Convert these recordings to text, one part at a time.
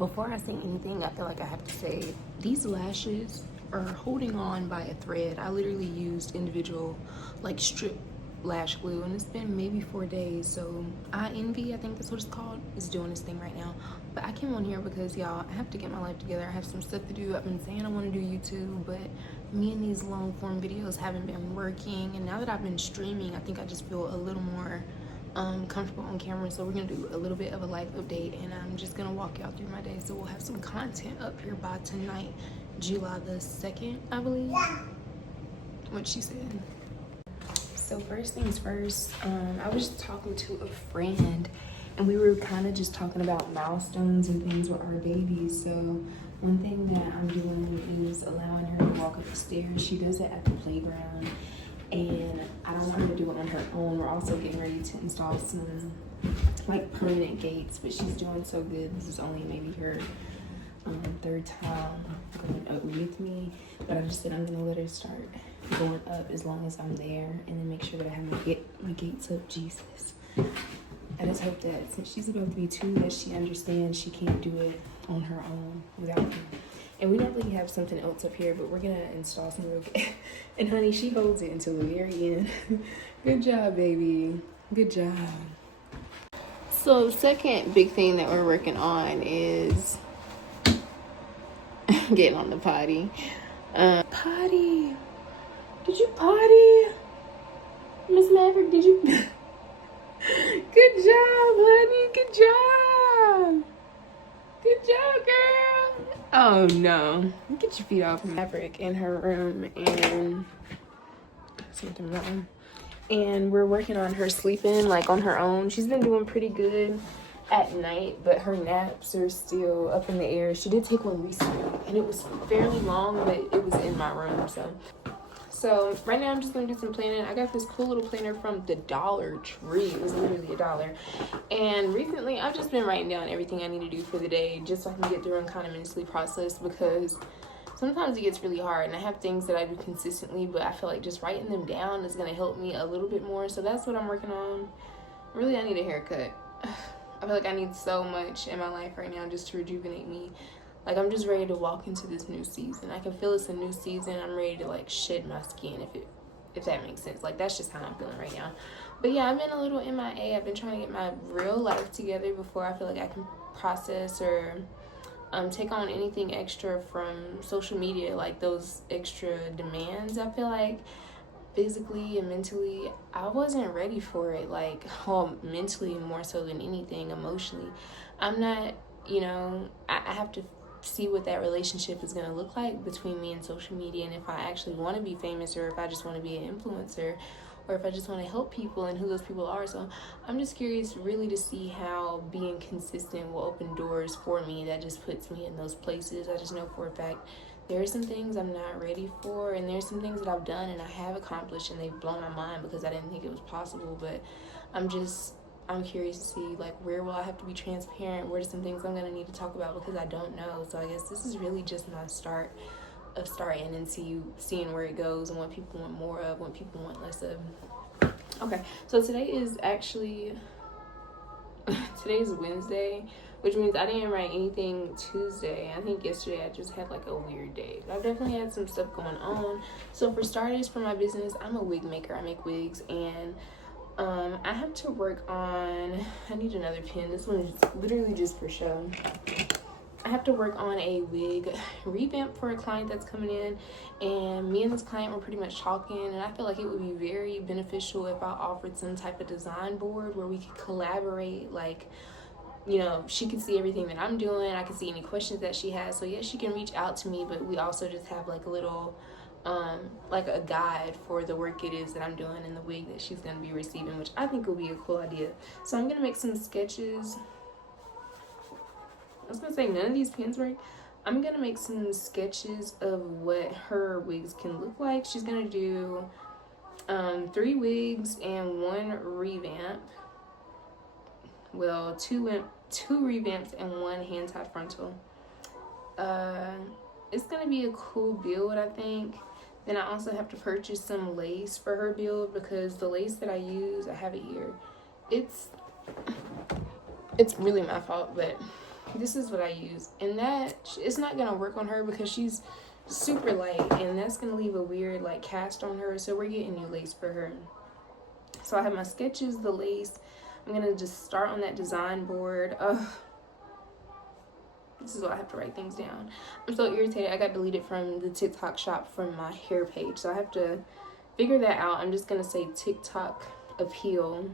Before I say anything, I feel like I have to say these lashes are holding on by a thread. I literally used individual like strip lash glue, and it's been maybe 4 days. So I think that's what it's called, is doing this thing right now. But I came on here because y'all, I have to get my life together. I have some stuff to do. I've been saying I want to do YouTube, but me and these long form videos haven't been working. And now that I've been streaming, I think I just feel a little more comfortable on camera. So we're gonna do a little bit of a life update, and I'm just gonna walk y'all through my day. So we'll have some content up here by tonight, July the 2nd, I believe. What she said. So first things first, I was talking to a friend, and we were kind of just talking about milestones and things with our babies. So one thing that I'm doing is allowing her to walk up the stairs. She does it at the playground, and I don't want her to do it on her own. We're also getting ready to install some like permanent gates, but she's doing so good. This is only maybe her third time going up with me, but I just said I'm gonna let her start going up as long as I'm there, and then make sure that I have my gates up. Jesus, I just hope that since she's about to be 2, that she understands she can't do it on her own without me. And we don't really have something else up here, but we're gonna install some real good. And honey, she holds it until the very end. Good job, baby. Good job. So the second big thing that we're working on is getting on the potty. Potty. Did you potty? Miss Maverick, did you? Good job, honey. Good job. Good job, girl. Oh no. Get your feet off. Maverick in her room, and something wrong. And we're working on her sleeping like on her own. She's been doing pretty good at night, but her naps are still up in the air. She did take one recently, and it was fairly long, but it was in my room. So right now I'm just gonna do some planning. I got this cool little planner from the Dollar Tree. It was literally $1. And recently I've just been writing down everything I need to do for the day, just so I can get through and kind of mentally process, because sometimes it gets really hard, and I have things that I do consistently, but I feel like just writing them down is gonna help me a little bit more. So that's what I'm working on. Really, I need a haircut. I feel like I need so much in my life right now just to rejuvenate me. Like, I'm just ready to walk into this new season. I can feel it's a new season. I'm ready to like shed my skin, if that makes sense. Like, that's just how I'm feeling right now. But yeah, I've been a little MIA. I've been trying to get my real life together before I feel like I can process or take on anything extra from social media, like those extra demands. I feel like physically and mentally I wasn't ready for it. Like, mentally more so than anything. Emotionally, I'm not, I have to see what that relationship is going to look like between me and social media, and if I actually want to be famous, or if I just want to be an influencer, or if I just want to help people and who those people are. So I'm just curious really to see how being consistent will open doors for me that just puts me in those places. I just know for a fact there are some things I'm not ready for, and there's some things that I've done and I have accomplished, and they've blown my mind because I didn't think it was possible. But I'm curious to see, like, where will I have to be transparent? What are some things I'm going to need to talk about, because I don't know. So I guess this is really just my start of starting and seeing where it goes and what people want more of, what people want less of. Okay, so today's Wednesday, which means I didn't write anything Tuesday. I think yesterday I just had like a weird day, but I've definitely had some stuff going on. So for starters, for my business, I'm a wig maker. I make wigs, and I have to work on, I need another pen. This one is literally just for show. I have to work on a wig revamp for a client that's coming in, and me and this client were pretty much talking, and I feel like it would be very beneficial if I offered some type of design board where we could collaborate. Like, she can see everything that I'm doing. I can see any questions that she has. So yes, she can reach out to me, but we also just have like a little like a guide for the work it is that I'm doing in the wig that she's going to be receiving, which I think will be a cool idea. So I'm going to make some sketches. I was going to say none of these pens work. I'm going to make some sketches of what her wigs can look like. She's going to do 3 wigs and 1 revamp. Well, 2 revamps and 1 hand-tied frontal. It's going to be a cool build, I think. Then I also have to purchase some lace for her build, because the lace that I use, I have it here. It's really my fault, but this is what I use. And that, it's not going to work on her because she's super light. And that's going to leave a weird, like, cast on her. So we're getting new lace for her. So I have my sketches, the lace. I'm going to just start on that design board. This is why I have to write things down. I'm so irritated. I got deleted from the TikTok shop from my hair page. So I have to figure that out. I'm just going to say TikTok appeal.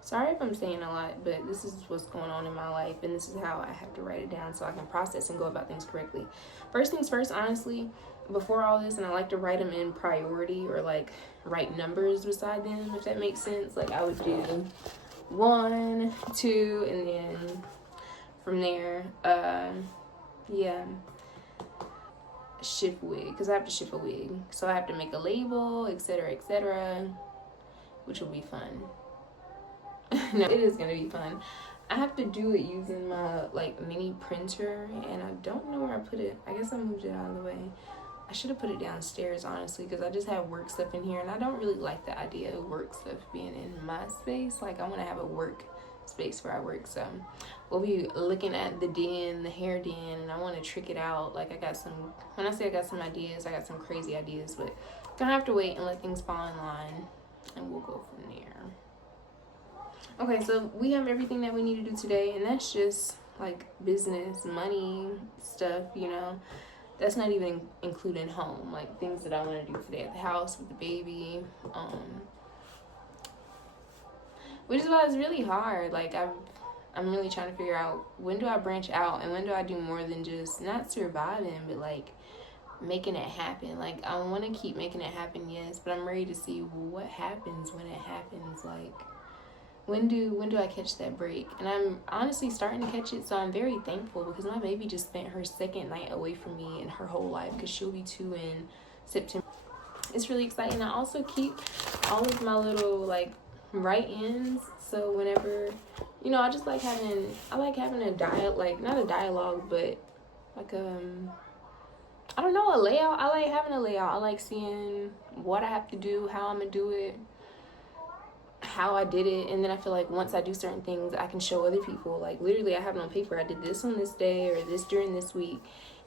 Sorry if I'm saying a lot, but this is what's going on in my life. And this is how I have to write it down so I can process and go about things correctly. First things first, honestly, before all this, and I like to write them in priority or like write numbers beside them, if that makes sense. Like I would do 1, 2, and then from there, yeah, shift wig, because I have to shift a wig. So I have to make a label, etc., which will be fun. No, it is going to be fun. I have to do it using my, like, mini printer, and I don't know where I put it. I guess I moved it out of the way. I should have put it downstairs, honestly, because I just have work stuff in here, and I don't really like the idea of work stuff being in my space. Like, I want to have a work space where I work. So we'll be looking at the den, the hair den, and I want to trick it out. Like, I got some, when I say I got some ideas, I got some crazy ideas, but gonna have to wait and let things fall in line, and we'll go from there. Okay, so we have everything that we need to do today, and that's just like business, money stuff, you know. That's not even including home, like things that I want to do today at the house with the baby, which is why it's really hard. Like I'm really trying to figure out, when do I branch out and when do I do more than just not surviving, but like making it happen. Like I want to keep making it happen, yes, but I'm ready to see what happens when it happens. Like when do I catch that break? And I'm honestly starting to catch it, so I'm very thankful because my baby just spent her second night away from me in her whole life, because she'll be 2 in September. It's really exciting. I also keep all of my little like write-ins, so whenever, you know, I just like having a dialogue, like not a dialogue, but like I don't know, a layout. I like having a layout. I like seeing what I have to do, how I'm gonna do it, how I did it, and then I feel like once I do certain things, I can show other people. Like literally, I have it on paper. I did this on this day or this during this week,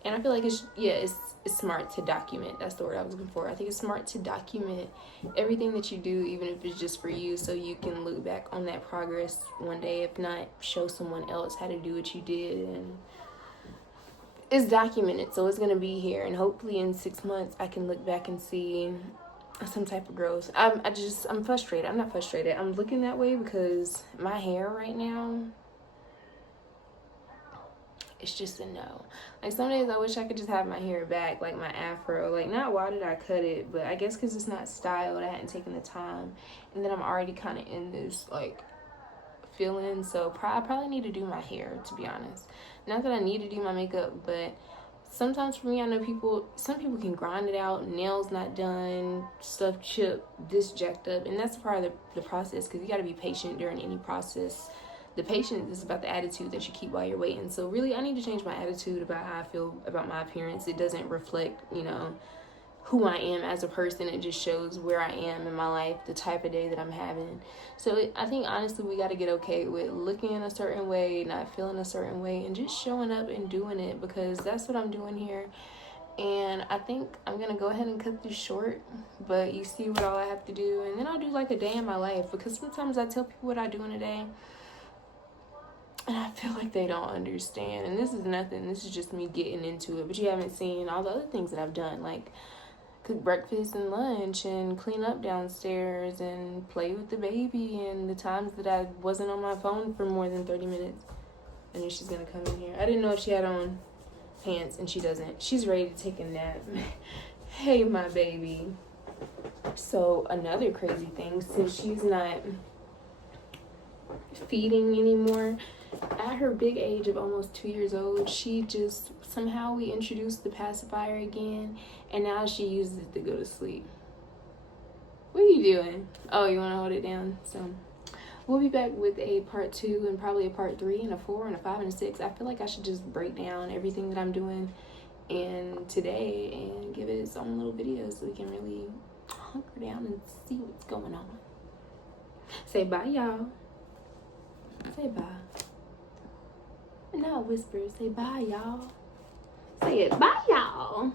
and I feel like it's smart to document. That's the word I was looking for. I think it's smart to document everything that you do, even if it's just for you, so you can look back on that progress one day. If not, show someone else how to do what you did, and it's documented, so it's gonna be here. And hopefully in 6 months, I can look back and see some type of growth. I'm frustrated. I'm not frustrated. I'm looking that way because my hair right now, it's just a no. Like some days I wish I could just have my hair back, like my afro. Like, not why did I cut it, but I guess because it's not styled. I hadn't taken the time, and then I'm already kind of in this like feeling. So I probably need to do my hair, to be honest. Not that I need to do my makeup, but sometimes for me, I know some people can grind it out, nails not done, stuff chipped, this jacked up, and that's part of the process, because you got to be patient during any process. The patience is about the attitude that you keep while you're waiting. So really, I need to change my attitude about how I feel about my appearance. It doesn't reflect, you know, who I am as a person. It just shows where I am in my life, the type of day that I'm having. So I think honestly we got to get okay with looking in a certain way, not feeling a certain way, and just showing up and doing it, because that's what I'm doing here. And I think I'm gonna go ahead and cut this short, but you see what all I have to do, and then I'll do like a day in my life, because sometimes I tell people what I do in a day and I feel like they don't understand. And this is nothing, this is just me getting into it, but you haven't seen all the other things that I've done, like cook breakfast and lunch and clean up downstairs and play with the baby, and the times that I wasn't on my phone for more than 30 minutes. And then she's gonna come in here. I didn't know if she had on pants, and she doesn't. She's ready to take a nap. Hey, my baby. So another crazy thing, since she's not feeding anymore, at her big age of almost 2 years old, she just somehow we introduced the pacifier again, and now she uses it to go to sleep. What are you doing? Oh, you want to hold it down? So we'll be back with a part 2 and probably a part 3 and a 4 and a 5 and a 6. I feel like I should just break down everything that I'm doing in today and give it its own little video so we can really hunker down and see what's going on. Say bye, y'all. Say bye. And now whisper, say bye, y'all. Say it, bye, y'all.